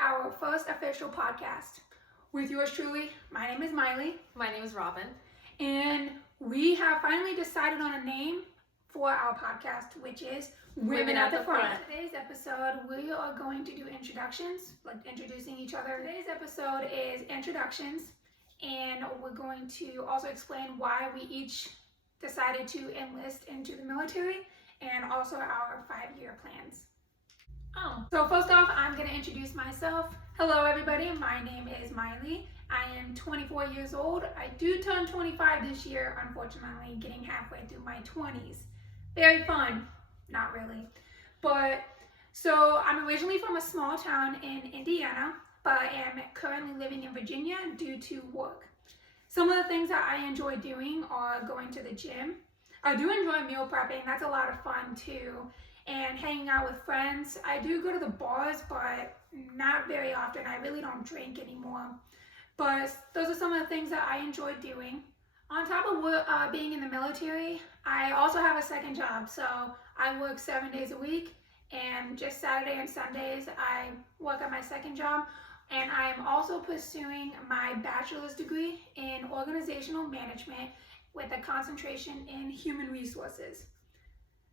our first official podcast with yours truly. My name is Miley. My name is Robin. And we have finally decided on a name for our podcast, which is Women at the Front. Today's episode, we are going to do introductions, like introducing each other. Today's episode is introductions, and we're going to also explain why we each decided to enlist into the military and also our 5-year plans. So first off, I'm going to introduce myself. Hello everybody, my name is Miley. I am 24 years old. I do turn 25 this year, unfortunately, getting halfway through my 20s. Very fun. Not really. But, so I'm originally from a small town in Indiana, but I am currently living in Virginia due to work. Some of the things that I enjoy doing are going to the gym. I do enjoy meal prepping. That's a lot of fun too. And hanging out with friends. I do go to the bars, but not very often. I really don't drink anymore. But those are some of the things that I enjoy doing. On top of being in the military, I also have a second job. So I work 7 days a week, and just Saturday and Sundays I work at my second job. And I am also pursuing my bachelor's degree in organizational management with a concentration in human resources.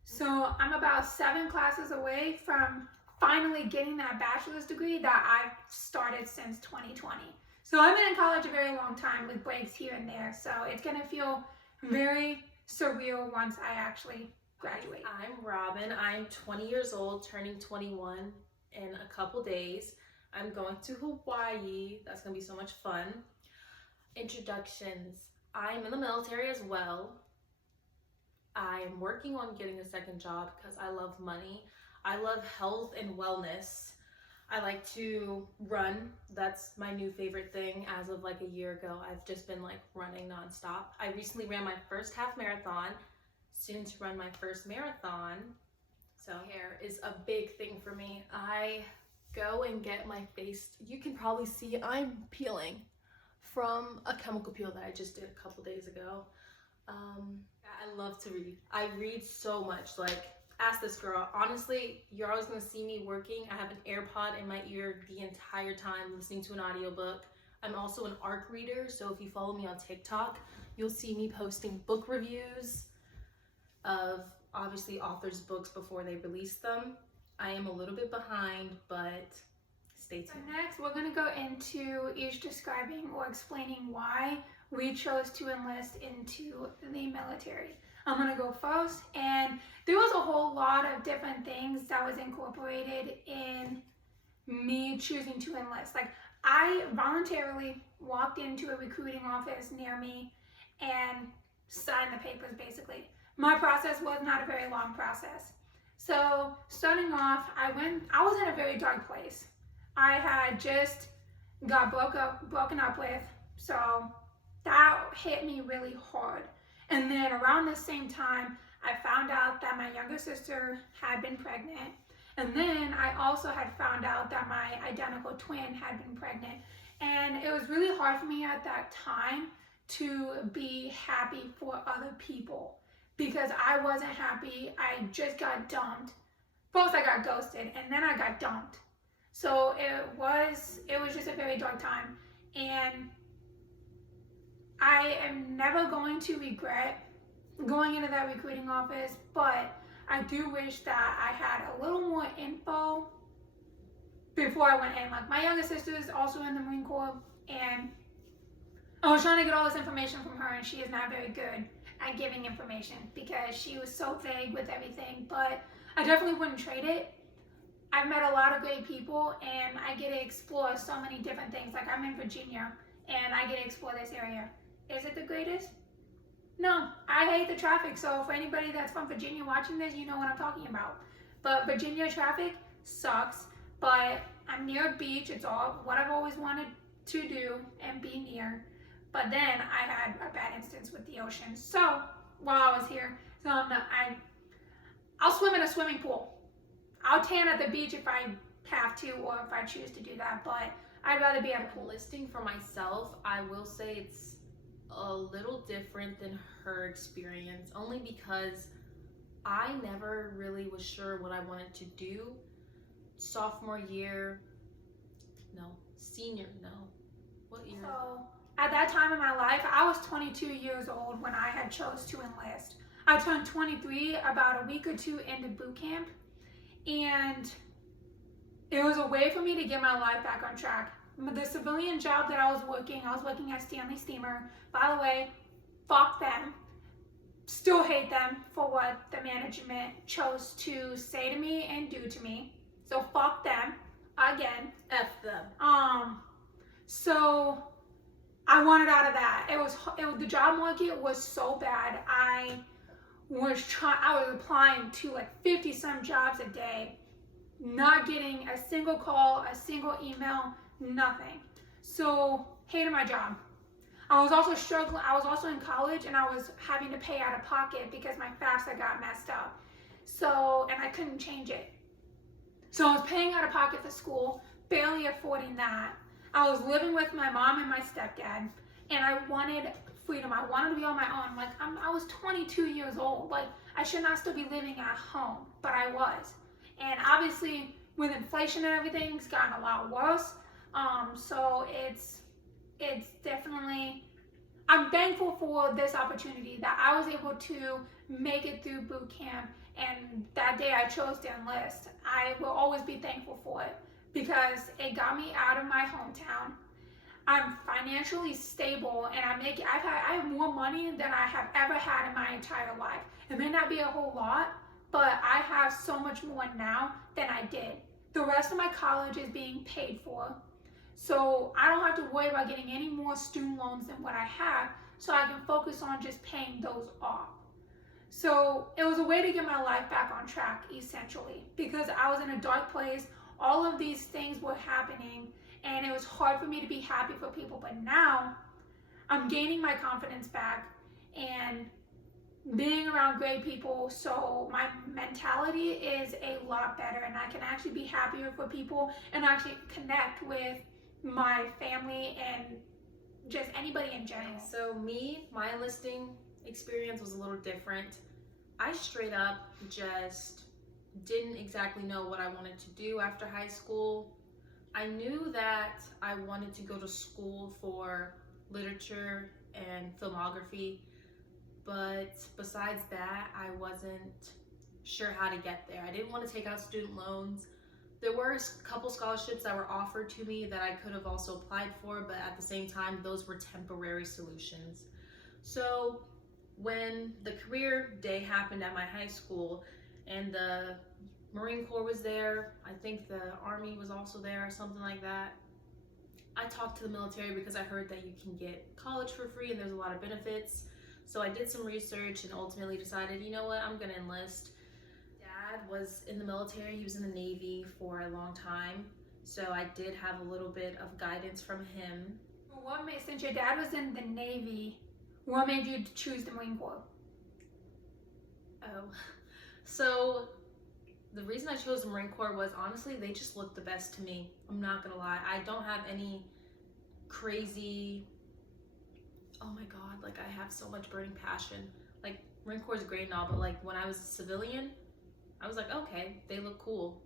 So I'm about 7 classes away from finally getting that bachelor's degree that I've started since 2020. So I've been in college a very long time with breaks here and there. So it's gonna feel very surreal once I actually graduate. I'm Robin. I'm 20 years old, turning 21 in a couple days. I'm going to Hawaii. That's gonna be so much fun. Introductions. I'm in the military as well. I'm working on getting a second job because I love money. I love health and wellness. I like to run. That's my new favorite thing as of like a year ago. I've just been like running nonstop. I recently ran my first half marathon, soon to run my first marathon. So hair is a big thing for me. I go and get my face, you can probably see I'm peeling from a chemical peel that I just did a couple days ago. I love to read. I read so much. Like, ask this girl. Honestly, you're always gonna see me working. I have an AirPod in my ear the entire time listening to an audiobook. I'm also an ARC reader, so if you follow me on TikTok, you'll see me posting book reviews of obviously authors' books before they release them. I am a little bit behind, but stay tuned. So next, we're gonna go into each describing or explaining why we chose to enlist into the military. I'm gonna go first, and there was a whole lot of different things that was incorporated in me choosing to enlist. Like, I voluntarily walked into a recruiting office near me and signed the papers, basically. My process was not a very long process. So starting off, I was in a very dark place. I had just got broken up with, so that hit me really hard. And then around the same time, I found out that my younger sister had been pregnant. And then I also had found out that my identical twin had been pregnant. And it was really hard for me at that time to be happy for other people because I wasn't happy. I just got dumped. First I got ghosted, and then I got dumped. So it was just a very dark time. And I am never going to regret going into that recruiting office, but I do wish that I had a little more info before I went in. Like, my younger sister is also in the Marine Corps, and I was trying to get all this information from her, and she is not very good at giving information because she was so vague with everything, but I definitely wouldn't trade it. I've met a lot of great people, and I get to explore so many different things. Like, I'm in Virginia, and I get to explore this area. Is it the greatest? No, I hate the traffic. So for anybody that's from Virginia watching this, you know what I'm talking about. But Virginia traffic sucks, but I'm near a beach. It's all what I've always wanted to do and be near. But then I had a bad instance with the ocean. So while I was here, so I'll swim in a swimming pool. I'll tan at the beach if I have to, or if I choose to do that, but I'd rather be at a pool. Listing for myself, I will say it's a little different than her experience, only because I never really was sure what I wanted to do. Sophomore year, Senior, no. What year? So at that time in my life, I was 22 years old when I had chose to enlist. I turned 23 about a week or two into boot camp, and it was a way for me to get my life back on track. The civilian job that I was working at Stanley Steamer. By the way, fuck them. Still hate them for what the management chose to say to me and do to me. So fuck them again. F them. So I wanted out of that. The job market was so bad. I was applying to like 50 some jobs a day, not getting a single call, a single email, nothing. So hated my job. I was also struggling. I was also in college, and I was having to pay out of pocket because my FAFSA got messed up. So, and I couldn't change it. So I was paying out of pocket for school, barely affording that. I was living with my mom and my stepdad, and I wanted freedom. I wanted to be on my own. Like, I was 22 years old. Like, I should not still be living at home, but I was. And obviously, with inflation and everything, it's gotten a lot worse. So it's definitely, I'm thankful for this opportunity that I was able to make it through boot camp, and that day I chose to enlist. I will always be thankful for it because it got me out of my hometown. I'm financially stable, and I have more money than I have ever had in my entire life. It may not be a whole lot, but I have so much more now than I did. The rest of my college is being paid for. So I don't have to worry about getting any more student loans than what I have, so I can focus on just paying those off. So it was a way to get my life back on track, essentially, because I was in a dark place. All of these things were happening, and it was hard for me to be happy for people. But now I'm gaining my confidence back and being around great people, so my mentality is a lot better, and I can actually be happier for people and actually connect with my family and just anybody in general. So my enlisting experience was a little different. I straight up just didn't exactly know what I wanted to do after high school. I knew that I wanted to go to school for literature and filmography, but besides that, I wasn't sure how to get there. I didn't want to take out student loans. There were a couple scholarships that were offered to me that I could have also applied for, but at the same time, those were temporary solutions. So when the career day happened at my high school and the Marine Corps was there, I think the Army was also there or something like that, I talked to the military because I heard that you can get college for free and there's a lot of benefits. So I did some research and ultimately decided, you know what, I'm gonna enlist. Dad was in the military, he was in the Navy for a long time, so I did have a little bit of guidance from him. Since your dad was in the Navy, what made you choose the Marine Corps? So the reason I chose the Marine Corps was honestly, they just looked the best to me. I'm not gonna lie, I don't have any crazy, oh my god, like I have so much burning passion. Like, Marine Corps is great and all, but like when I was a civilian, I was like, okay, they look cool.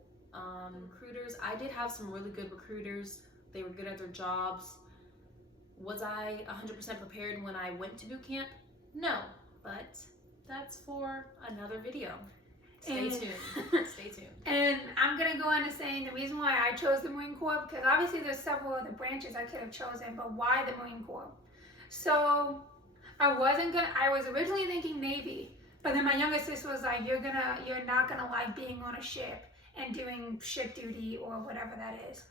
Recruiters, I did have some really good recruiters. They were good at their jobs. Was I 100% prepared when I went to boot camp? No, but that's for another video. Stay tuned. Stay tuned. And I'm gonna go on to saying the reason why I chose the Marine Corps, because obviously there's several other branches I could have chosen, but why the Marine Corps? So I was originally thinking Navy, but then my younger sister was like, you're not gonna like being on a ship and doing ship duty or whatever that is.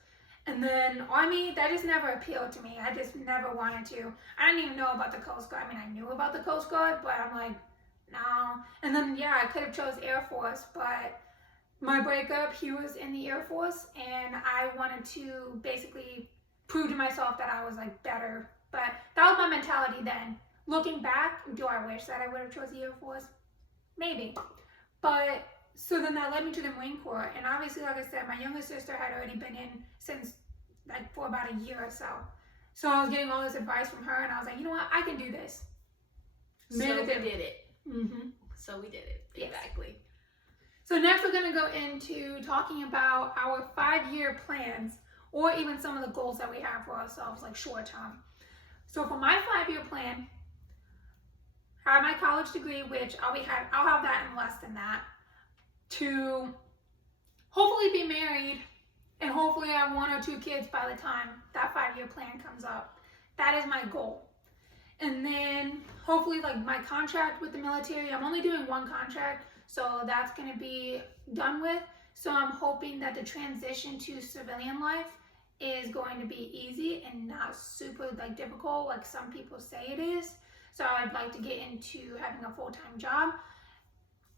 And then Army, that just never appealed to me. I just never wanted to. I didn't even know about the Coast Guard. I mean, I knew about the Coast Guard, but I'm like, no. And then, yeah, I could have chose Air Force, but my breakup, he was in the Air Force, and I wanted to basically prove to myself that I was like better. But that was my mentality then. Looking back, do I wish that I would have chose the Air Force? Maybe. But so then that led me to the Marine Corps, and obviously, like I said, my younger sister had already been in since like for about a year or so. So I was getting all this advice from her, and I was like, you know what, I can do this. So we did it. Mm-hmm. So we did it. Yes. Exactly. So next we're going to go into talking about our 5-year plans. or even some of the goals that we have for ourselves, like short term. So for my 5-year plan, have my college degree, which I'll have that in less than that, to hopefully be married and hopefully have 1 or 2 kids by the time that 5-year plan comes up. That is my goal. And then hopefully like my contract with the military, I'm only doing 1 contract, so that's going to be done with. So I'm hoping that the transition to civilian life is going to be easy and not super like difficult like some people say it is. So I'd like to get into having a full-time job,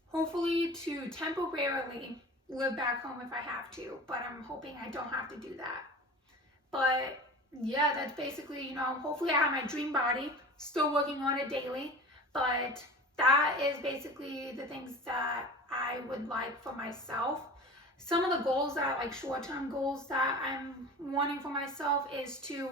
hopefully to temporarily live back home if I have to, but I'm hoping I don't have to do that. But yeah, that's basically, you know, hopefully I have my dream body, still working on it daily, but that is basically the things that I would like for myself. Some of the goals that, like short-term goals that I'm wanting for myself, is to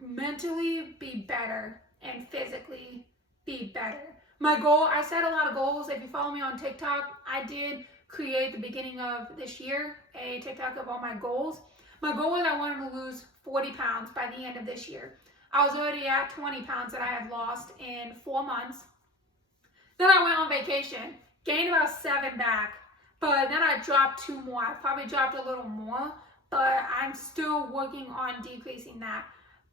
mentally be better and physically be better. My goal, I set a lot of goals. If you follow me on TikTok, I did create the beginning of this year a TikTok of all my goals. My goal was I wanted to lose 40 pounds by the end of this year. I was already at 20 pounds that I had lost in 4 months. Then I went on vacation, gained about 7 back, but then I dropped 2 more. I probably dropped a little more, but I'm still working on decreasing that.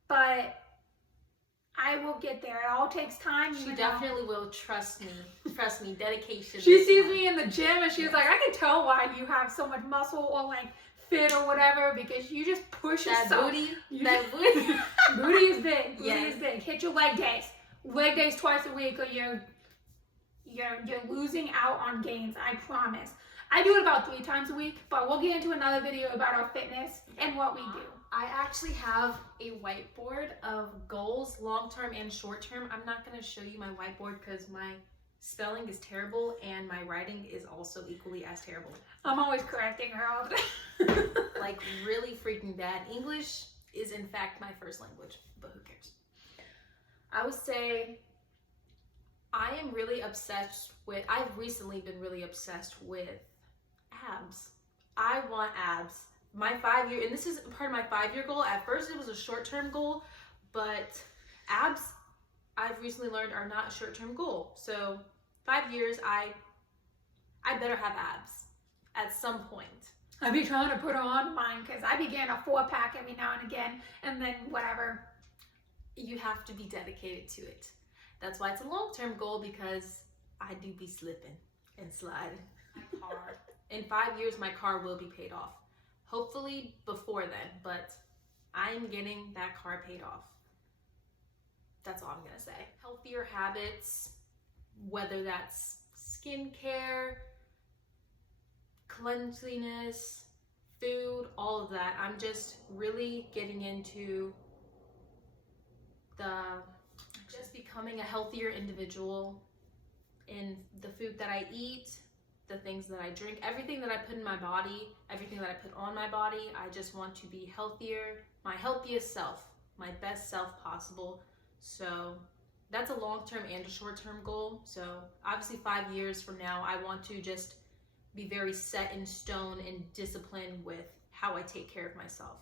But I will get there. It all takes time. She definitely will. Trust me. Trust me. Dedication. She sees me in the gym and she's like, I can tell why you have so much muscle or like fit or whatever, because you just push that yourself. Booty. That booty. Booty is big. Booty Yes. is big. Hit your leg days. Leg days twice a week, or you're losing out on gains. I promise. I do it about 3 times a week, but we'll get into another video about our fitness and what we do. I actually have a whiteboard of goals, long-term and short-term. I'm not going to show you my whiteboard because my spelling is terrible and my writing is also equally as terrible. I'm always correcting her all the time. Like really freaking bad. English is in fact my first language, but who cares? I would say I am really obsessed with, I've recently been really obsessed with abs. I want abs. My 5-year, and this is part of my 5-year goal. At first it was a short-term goal, but abs, I've recently learned, are not a short-term goal. So 5 years, I better have abs at some point. I be trying to put on mine because I be getting a 4-pack every now and again, and then whatever. You have to be dedicated to it. That's why it's a long-term goal, because I do be slipping and sliding. My car. In 5 years, my car will be paid off. Hopefully before then, but I'm getting that car paid off. That's all I'm gonna say. Healthier habits, whether that's skincare, cleanliness, food, all of that. I'm just really getting into just becoming a healthier individual in the food that I eat, the things that I drink, everything that I put in my body, everything that I put on my body. I just want to be healthier, my healthiest self, my best self possible. So that's a long-term and a short-term goal. So obviously 5 years from now, I want to just be very set in stone and disciplined with how I take care of myself.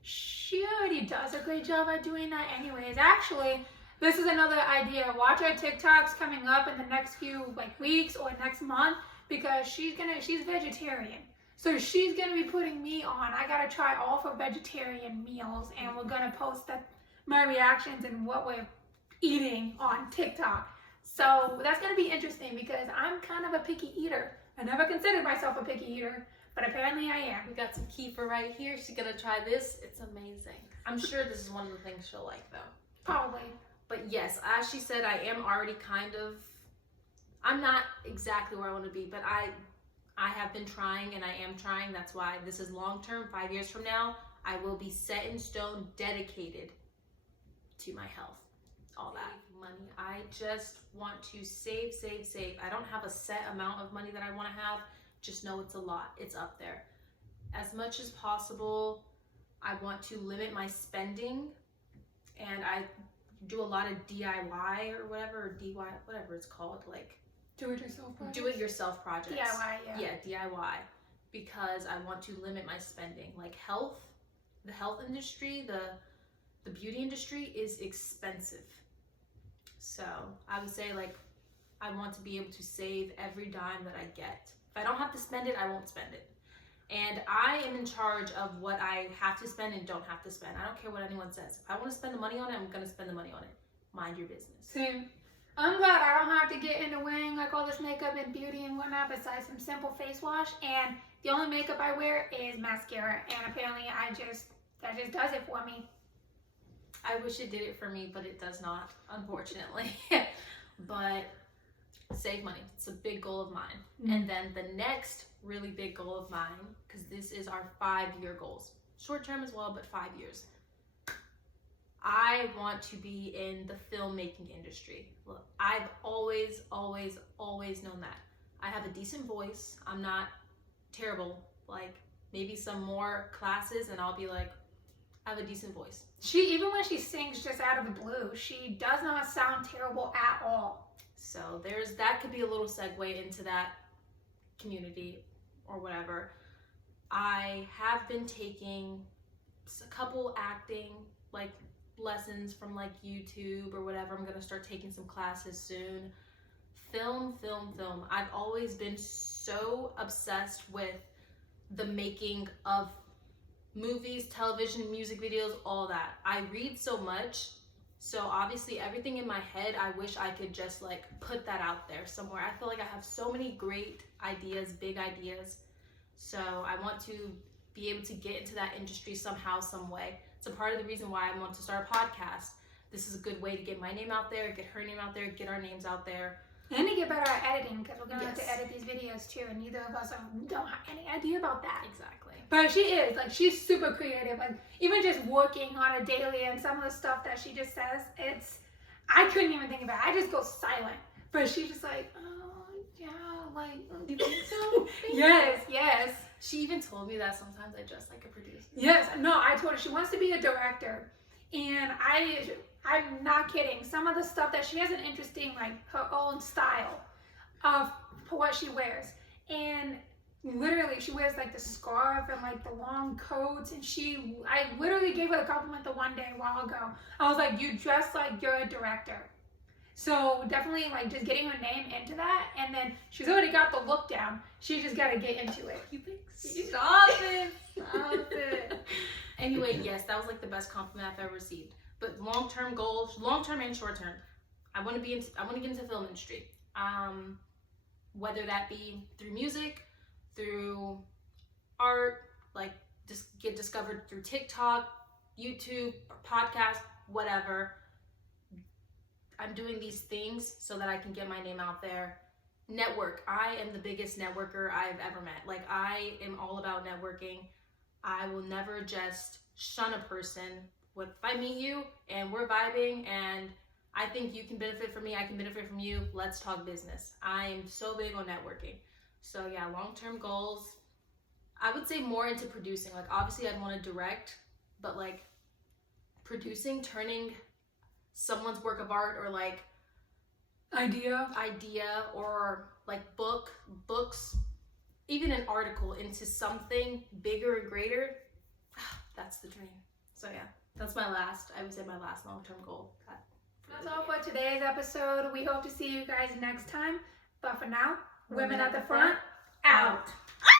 She already does a great job at doing that anyways. Actually, this is another idea. Watch our TikToks coming up in the next few weeks or next month, because she's vegetarian. So she's gonna be putting me on. I gotta try all of her vegetarian meals, and we're gonna post my reactions and what we're eating on TikTok. So that's gonna be interesting because I'm kind of a picky eater. I never considered myself a picky eater, but apparently I am. We got some kefir right here. She's gonna try this. It's amazing. I'm sure this is one of the things she'll like though. Probably. But yes, as she said, I am already I'm not exactly where I want to be, but I have been trying and I am trying. That's why this is long term. 5 years from now, I will be set in stone, dedicated to my health. All that money. I just want to save. I don't have a set amount of money that I want to have. Just know it's a lot. It's up there. As much as possible, I want to limit my spending, and I do a lot of DIY or whatever, or DIY, whatever it's called, like do-it-yourself projects. DIY, yeah. Yeah, DIY, because I want to limit my spending. Like health the health industry, the beauty industry is expensive. So I would say, like, I want to be able to save every dime that I get. If I don't have to spend it, I won't spend it. And I am in charge of what I have to spend and don't have to spend. I don't care what anyone says. If I want to spend the money on it, I'm going to spend the money on it. Mind your business. Same. I'm glad I don't have to get into wearing like all this makeup and beauty and whatnot besides some simple face wash. And the only makeup I wear is mascara. And apparently that just does it for me. I wish it did it for me, but it does not, unfortunately. But save money. It's a big goal of mine. Mm-hmm. And then the next really big goal of mine, because this is our 5-year goals. Short term as well, but 5 years. I want to be in the filmmaking industry. Look, I've always known that. I have a decent voice. I'm not terrible. Like, maybe some more classes and I'll be like, I have a decent voice. Even when she sings just out of the blue, she does not sound terrible at all. So that could be a little segue into that community or whatever. I have been taking a couple acting like lessons from like YouTube or whatever. I'm gonna start taking some classes soon. Film. I've always been so obsessed with the making of movies, television, music videos, all that. I read so much, so obviously everything in my head, I wish I could just like put that out there somewhere. I feel like I have so many great ideas, big ideas. So I want to be able to get into that industry somehow, some way. It's a part of the reason why I want to start a podcast. This is a good way to get my name out there, get her name out there, get our names out there. And to get better at editing, because we're going to have to edit these videos too, and neither of us don't have any idea about that. Exactly. But she is, like, she's super creative. Like, even just working on a daily and some of the stuff that she just says, I couldn't even think about it. I just go silent. But she's just like, oh, yeah, like, you think so? Yes. She even told me that sometimes I dress like a producer. Yes, no, I told her she wants to be a director. And I'm not kidding. Some of the stuff that she has an interesting, like, her own style of what she wears. And literally, she wears, like, the scarf and, like, the long coats. And I literally gave her a compliment the one day a while ago. I was like, you dress like you're a director. So definitely, like, just getting her name into that. And then she's already got the look down. She just got to get into it. Stop it. Anyway, yes, that was, like, the best compliment I've ever received. But long-term goals, long-term and short-term, I want to get into the film industry. Whether that be through music, through art, like just get discovered through TikTok, YouTube, podcast, whatever. I'm doing these things so that I can get my name out there. Network. I am the biggest networker I've ever met. Like, I am all about networking. I will never just shun a person. If I meet you and we're vibing and I think you can benefit from me, I can benefit from you, let's talk business. I'm so big on networking. So yeah, long-term goals. I would say more into producing. Like, obviously I'd want to direct, but like producing, turning someone's work of art or like idea or like books, even an article into something bigger and greater. That's the dream. So yeah, that's my last long-term goal. That's all for today's episode. We hope to see you guys next time. But for now, Women at the Front, out.